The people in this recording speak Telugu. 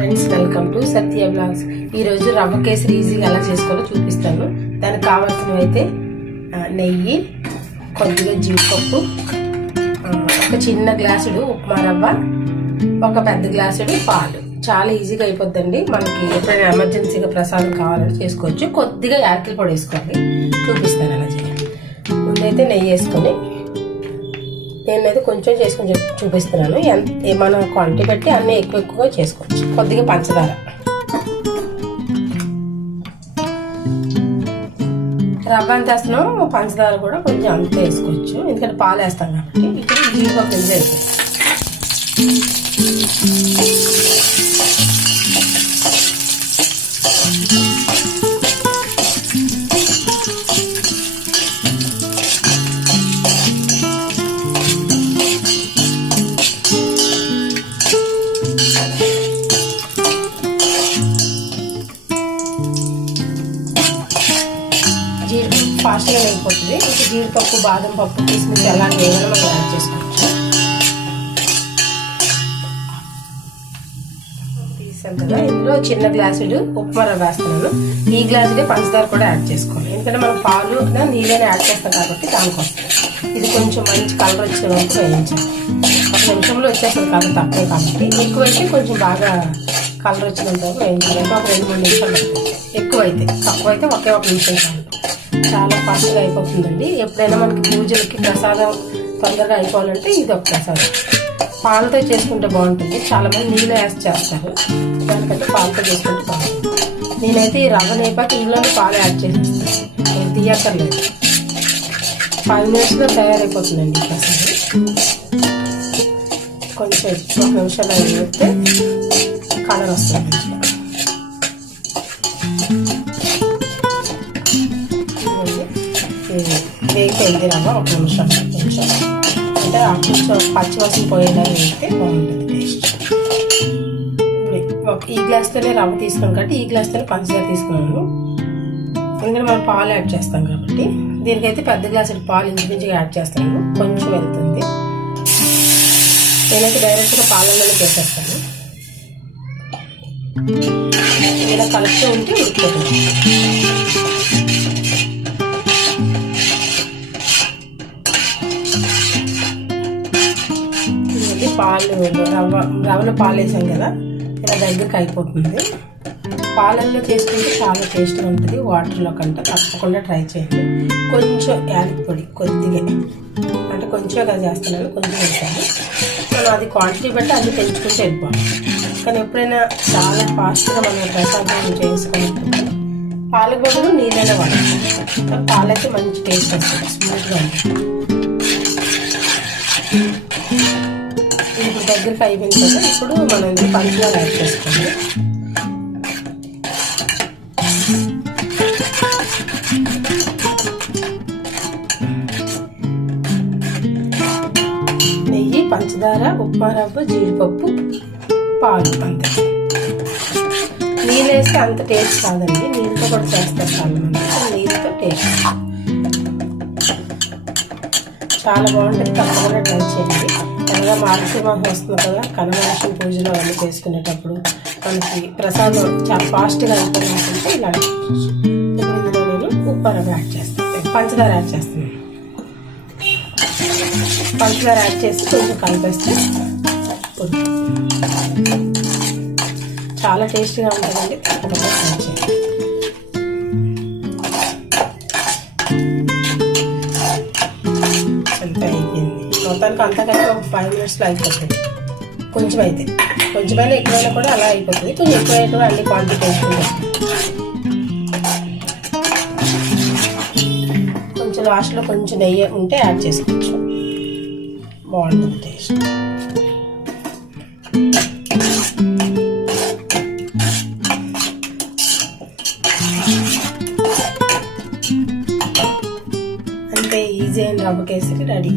Friends, welcome to Satya blogs. ఈరోజు రవ్వ కేసరి ఈజీగా ఎలా చేసుకోవాలో చూపిస్తాను. దానికి కావాల్సినవి అయితే నెయ్యి, కొద్దిగా జీడిపప్పు, ఒక చిన్న గ్లాసుడు ఉప్మా రవ్వ, ఒక పెద్ద గ్లాసుడు పాలు. చాలా ఈజీగా అయిపోద్దండి. మనకి ఎప్పుడైనా ఎమర్జెన్సీగా ప్రసాదం కావాలంటే చేసుకోవచ్చు. కొద్దిగా యాలకుల పొడి వేసుకోవాలి. చూపిస్తాను ఎలా చేయాలి. ముందైతే నెయ్యి వేసుకొని, నేనైతే కొంచెం చేసుకొని చూపిస్తున్నాను. మన క్వాంటిటీ బట్టి అన్నీ ఎక్కువగా చేసుకోవచ్చు. కొద్దిగా పంచదార, రవ్వ ఎంత వేస్తున్నాం, పంచదార కూడా కొంచెం అంత వేసుకోవచ్చు. ఎందుకంటే పాలు వేస్తాం కాబట్టి. ఇప్పుడు జీడిపప్పు ఎంత వేస్తాం. ఫాస్ట్గా అయిపోతుంది. ఇంకా జీడిపప్పు, బాదం పప్పు, కిస్మిస్ అలాంటివి ఏమైనా మనం యాడ్ చేసుకోవచ్చు. తీసాం కదా. ఇందులో చిన్న గ్లాసులు ఉప్మా రవ్వ వేస్తున్నాను. ఈ గ్లాసులే పంచదార కూడా యాడ్ చేసుకోవాలి. ఎందుకంటే మనం పాలు నీళ్ళని యాడ్ చేస్తాం కాబట్టి దానికోసం. ఇది కొంచెం మంచి కలర్ వచ్చే వరకు వేయించాలి. ఒక నిమిషంలో వచ్చేస్తుంది కలర్ తక్కువ కాబట్టి. ఎక్కువైతే కొంచెం బాగా కలర్ వచ్చినంత వరకు వేయించాలి. అంటే ఒక 2-3 నిమిషాలు పడుతుంది. ఎక్కువైతే, తక్కువైతే ఒకే ఒక నిమిషం చాలు. చాలా ఫాస్ట్గా అయిపోతుందండి. ఎప్పుడైనా మనకి పూజలకి ప్రసాదం తొందరగా అయిపోవాలంటే ఇది ఒక ప్రసాదం. పాలతో చేసుకుంటే బాగుంటుంది. చాలా మంది నీళ్ళు వేసి చేస్తారు. దానికంటే పాలతో చేసుకుంటే బాగుంటుంది. నేనైతే ఈ రవ్వ నేపాక ఇందులోనే పాలు యాడ్ చేసేస్తాను. నేను తీయక్కర్లేదు. 5 మినిట్స్లో తయారైపోతుందండి ఈ ప్రసాదం. కొంచెం 1 నిమిషాలు వేస్తే కలర్ వస్తుంది. వేగిపోయింది రవ్వ. 1 నిమిషం కొంచెం అంటే కొంచెం పచ్చివాసన పోయేలా వేస్తే బాగుంటుంది టేస్ట్. ఈ గ్లాస్తోనే రవ్వ తీసుకున్నాను కాబట్టి ఈ గ్లాస్తోనే పంచదార తీసుకున్నాను. ఎందుకంటే మనం పాలు యాడ్ చేస్తాం కాబట్టి. దీనికైతే పెద్ద గ్లాసు పాలు ఇంచుమించుగా యాడ్ చేస్తాను. కొంచెం వెళ్తుంది. నేనైతే డైరెక్ట్గా పాలల్లోనే చేసేస్తాను. ఇలా కలుపుతూ ఉంటే ఉడికిపోతుంది. పాలు రవ్వలో పాలు వేసాం కదా, ఇలా దగ్గరికి అయిపోతుంది. పాలల్లో చేసుకుంటే చాలా టేస్ట్గా ఉంటుంది. వాటర్లో కంటే తప్పకుండా ట్రై చేయండి. కొంచెం యాలకుల పొడి కొద్దిగా, అంటే కొంచెం కదా చేస్తున్నాను, కొంచెం వేసాను. మనం అది క్వాంటిటీ బట్టి అన్ని పెంచుకుంటే వెళ్ళిపోవాలి. కానీ ఎప్పుడైనా చాలా ఫాస్ట్గా మనం ప్రసాదం చేసుకున్నప్పుడు పాలకు బదులు నీళ్ళైనా వాడాలి. పాలైతే మంచి టేస్ట్ వస్తుంది, స్మూత్గా ఉంటుంది. ఇప్పుడు దగ్గరికి అయిపోయింది కదా. ఇప్పుడు మనం పంచదార యాడ్ చేసుకోండి. నెయ్యి, పంచదార, ఉప్మా రవ్వ, జీడిపప్పు, పాలు అంతే. నీళ్ళు వేస్తే అంత టేస్ట్ కాదండి. నీళ్ళతో కూడా చేస్తారు చాలా మంది. నీళ్ళతో టేస్ట్ చాలా బాగుంటుంది. తప్పకుండా ట్రై చేయండి. అనగా మార్చి మాసం వస్తుంది కదా, కనమరాశి పూజలో అన్నీ చేసుకునేటప్పుడు మనకి ప్రసాదం చాలా ఫాస్ట్గా అయిపోయిందంటే ఇలా. ఇప్పుడు ఇందులో నేను ఉప్మా రవ్వ యాడ్ చేస్తాను, పంచదార యాడ్ చేస్తున్నాను. పంచదార యాడ్ చేసి కొంచెం కలిపేస్తే చాలా టేస్టీగా ఉంటుందండి. తప్పకుండా ట్రై చేయండి. అంతా అయిపోయింది మొత్తానికి. అంతా కలిపి ఒక 5 మినిట్స్లో అయిపోతుంది. కొంచెమైనా ఎక్కువైనా కూడా అలా అయిపోతుంది. కొంచెం ఎక్కువైనా కూడా అన్ని క్వాంటిటీ వేసుకుంటాం. కొంచెం లాస్ట్లో కొంచెం నెయ్యి ఉంటే యాడ్ చేసుకోవచ్చు. బాగుంటుంది టేస్ట్. అంతే, ఈజీ అయిన రవ్వ కేసరి రెడీ.